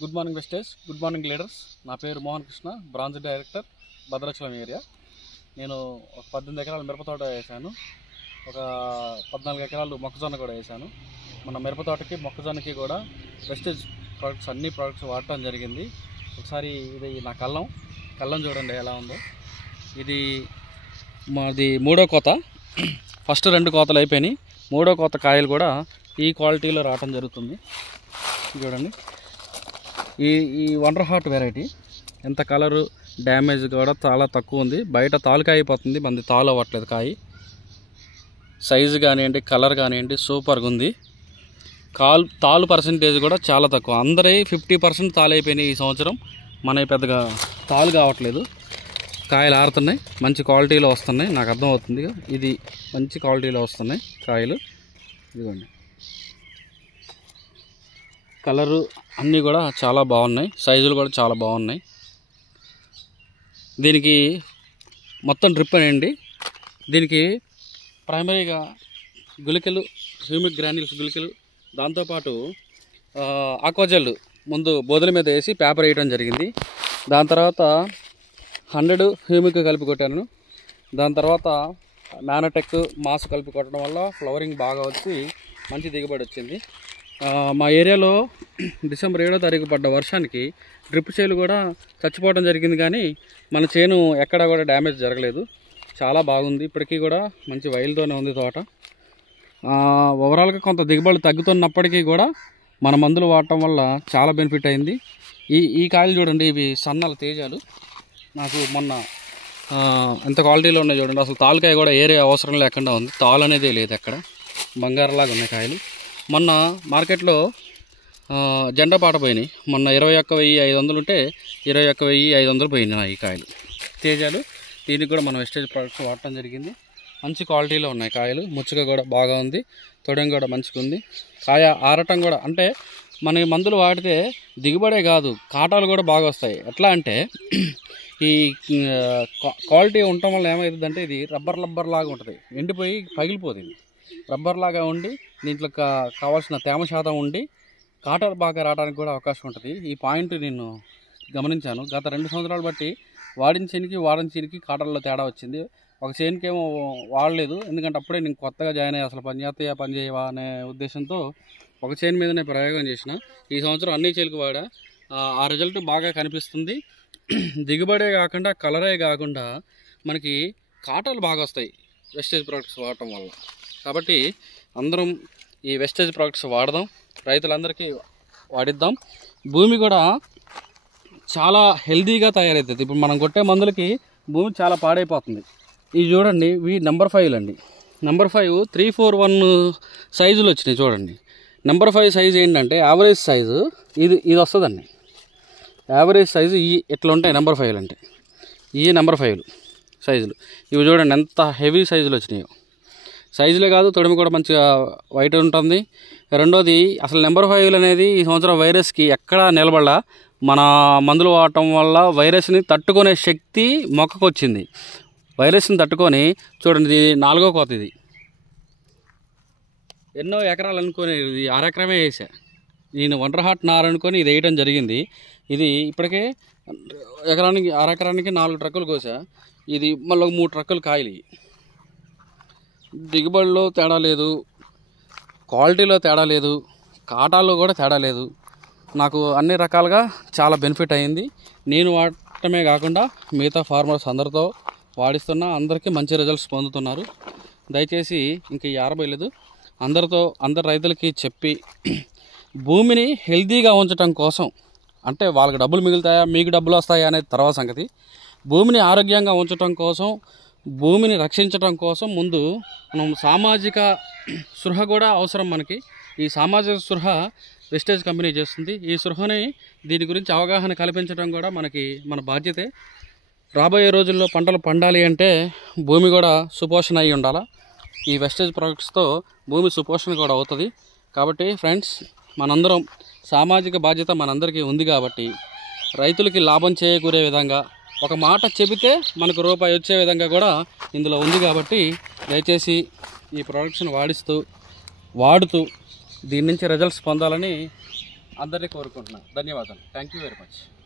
Good morning Vestige, good morning leaders. నా పేరు Mohan Krishna, branch director, Bhadrachalam area. నేను ఒక 18 ఎకరాల మిరపతోట వేసాను, ఒక 14 ఎకరాలు మొక్కజొన్న కూడా వేసాను. మన మిరపతోటకి మొక్కజొన్నకి కూడా వెస్టేజ్ ప్రోడక్ట్స్ అన్ని ప్రోడక్ట్స్ వాడటం జరిగింది. ఒకసారి ఇది నా కళ్ళం చూడండి ఎలా ఉందో. ఇది మాది 3వ కోత. ఫస్ట్ 2 కోతలు అయిపోయినాయి, 3వ కోత కాయలు కూడా ఈ క్వాలిటీలో రావటం జరుగుతుంది. చూడండి, ఈ వండర్ హార్ట్ వెరైటీ ఎంత కలరు డ్యామేజ్ కూడా చాలా తక్కువ ఉంది. బయట తాలుకాయ అయిపోతుంది, మనది తాలు అవ్వట్లేదు. కాయ సైజు కానివ్వండి, కలర్ కానివ్వండి సూపర్గా ఉంది. తాలు పర్సంటేజ్ కూడా చాలా తక్కువ. అందరి 50% తాలు అయిపోయినాయి ఈ సంవత్సరం. మనకి పెద్దగా తాలు కావట్లేదు, కాయలు ఆరుతున్నాయి, మంచి క్వాలిటీలో వస్తున్నాయి. నాకు అర్థమవుతుంది, ఇది మంచి క్వాలిటీలో వస్తున్నాయి కాయలు. ఇదిగోండి, కలరు అన్నీ కూడా చాలా బాగున్నాయి, సైజులు కూడా చాలా బాగున్నాయి. దీనికి మొత్తం డ్రిప్ అనండి. దీనికి ప్రైమరీగా గుళికలు, హ్యూమిక్ గ్రాన్యూల్స్ గుళికలు, దాంతోపాటు ఆక్వాజెల్ ముందు బోదల మీద వేసి పేపర్ వేయడం జరిగింది. దాని తర్వాత 100 హ్యూమిక్ కలిపి కొట్టాను. దాని తర్వాత నానోటెక్ మాస్ కలిపి కొట్టడం వల్ల ఫ్లవరింగ్ బాగా వచ్చి మంచి దిగుబడి వచ్చింది. మా ఏరియాలో డిసెంబర్ 7వ తారీఖు పడ్డ వర్షానికి డ్రిప్ చేలు కూడా చచ్చిపోవడం జరిగింది, కానీ మన చేను ఎక్కడా కూడా డ్యామేజ్ జరగలేదు. చాలా బాగుంది, ఇప్పటికీ కూడా మంచి వైల్తోనే ఉంది తోట. ఓవరాల్గా కొంత దిగుబడి తగ్గుతున్నప్పటికీ కూడా మన మందులు వాడటం వల్ల చాలా బెనిఫిట్ అయింది. ఈ కాయలు చూడండి, ఇవి సన్నల తేజాలు. నాకు మొన్న ఎంత క్వాలిటీలో ఉన్నాయి చూడండి. అసలు తాలుకాయ కూడా ఏరే అవసరం లేకుండా ఉంది, తాలు అనేదే లేదు ఎక్కడ, బంగారంలాగా ఉన్నాయి కాయలు. మొన్న మార్కెట్లో జెండా పాట పోయినాయి. మొన్న 21,500 ఉంటే 21,500 పోయినాయి ఈ కాయలు తేజాలు. దీనికి కూడా మనం వెస్టేజ్ ప్రోడక్ట్స్ వాడటం జరిగింది. మంచి క్వాలిటీలో ఉన్నాయి కాయలు, ముచ్చుగా కూడా బాగా ఉంది, తొడెం కూడా మంచిగా ఉంది. కాయ ఆరటం కూడా, అంటే మన మందులు వాడితే దిగుబడే కాదు, కాటాలు కూడా బాగా వస్తాయి. ఎట్లా అంటే ఈ క్వాలిటీ ఉండటం వల్ల ఏమవుతుందంటే ఇది రబ్బర్ లాగా ఉంటుంది, ఎండిపోయి పగిలిపోతుంది. రబ్బర్ లాగా ఉండి దీంట్లో కావాల్సిన తేమ శాతం ఉండి కాటలు బాగా రావడానికి కూడా అవకాశం ఉంటుంది. ఈ పాయింట్ నేను గమనించాను. గత 2 సంవత్సరాలు బట్టి వాడిన చేనికి కాటల్లో తేడా వచ్చింది. ఒక చేనుకేమో వాడలేదు, ఎందుకంటే అప్పుడే నేను కొత్తగా జాయిన్ అయ్యి అసలు పని చేయవా అనే ఉద్దేశంతో ఒక చేను మీదనే ప్రయోగం చేసిన. ఈ సంవత్సరం అన్ని చేనుకు వాడా, ఆ రిజల్ట్ బాగా కనిపిస్తుంది. దిగుబడే కాకుండా కలరే కాకుండా మనకి కాటలు బాగా వస్తాయి వెస్టేజ్ ప్రోడక్ట్స్ వాడటం వల్ల. కాబట్టి అందరం ఈ వెస్టేజ్ ప్రోడక్ట్స్ వాడదాం, రైతులందరికీ వాడిద్దాం. భూమి కూడా చాలా హెల్దీగా తయారవుతుంది. ఇప్పుడు మనం కొట్టే మందులకి భూమి చాలా పాడైపోతుంది. ఇవి చూడండి, ఇవి నెంబర్ 5 అండి. నెంబర్ 5 341 సైజులు వచ్చినాయి చూడండి. నెంబర్ 5 సైజు ఏంటంటే యావరేజ్ సైజు ఇది వస్తుందండి. యావరేజ్ సైజు ఇట్లా ఉంటాయి నెంబర్ 5 అంటే. ఈ నెంబర్ 5 సైజులు ఇవి చూడండి ఎంత హెవీ సైజులు వచ్చినాయో. సైజులే కాదు, తొడిమి కూడా మంచిగా వైట్ ఉంటుంది. రెండోది, అసలు నెంబర్ 5 అనేది ఈ సంవత్సరం వైరస్కి ఎక్కడా నిలబడ, మన మందులు వాడటం వల్ల వైరస్ని తట్టుకునే శక్తి మొక్కకు వచ్చింది. వైరస్ని తట్టుకొని చూడండి, ఇది 4వ కోత. ఇది ఎన్నో ఎకరాలు అనుకొని ఇది 6 ఎకరమే వేసా నేను. వండర్ హార్ట్ నార్ అనుకొని ఇది వేయడం జరిగింది. ఇది ఇప్పటికే 6 ఎకరానికి 4 ట్రక్కులు కోసా. ఇది మళ్ళీ 3 ట్రక్కులు కాయలు. దిగుబడిలో తేడా లేదు, క్వాలిటీలో తేడా లేదు, కాటాల్లో కూడా తేడా లేదు. నాకు అన్ని రకాలుగా చాలా బెనిఫిట్ అయింది. నేను వాడటమే కాకుండా మిగతా ఫార్మర్స్ అందరితో వాడిస్తున్నా, అందరికీ మంచి రిజల్ట్స్ పొందుతున్నారు. దయచేసి ఇంక ఈ ఆరబోయలేదు, అందరి రైతులకి చెప్పి భూమిని హెల్తీగా ఉంచడం కోసం, అంటే వాళ్ళకి డబ్బులు మిగులుతాయా మీకు డబ్బులు వస్తాయా అనేది తర్వాత సంగతి. భూమిని ఆరోగ్యంగా ఉంచడం కోసం, భూమిని రక్షించడం కోసం ముందు మనం సామాజిక స్పృహ కూడా అవసరం మనకి. ఈ సామాజిక స్పృహ వెస్టేజ్ కంపెనీ చేస్తుంది. ఈ స్పృహని, దీని గురించి అవగాహన కల్పించడం కూడా మన బాధ్యతే. రాబోయే రోజుల్లో పంటలు పండాలి అంటే భూమి కూడా సుపోషణ అయి ఉండాలి. ఈ వెస్టేజ్ ప్రోడక్ట్స్తో భూమి సుపోషణ కూడా అవుతుంది. కాబట్టి ఫ్రెండ్స్, మనందరం సామాజిక బాధ్యత మనందరికీ ఉంది. కాబట్టి రైతులకి లాభం చేకూరే విధంగా, ఒక మాట చెబితే మనకు రూపాయి వచ్చే విధంగా కూడా ఇందులో ఉంది. కాబట్టి దయచేసి ఈ ప్రోడక్ట్స్ని వాడుతూ దీని నుంచి రిజల్ట్స్ పొందాలని అందరినీ కోరుకుంటున్నాను. ధన్యవాదాలు. Thank you very much.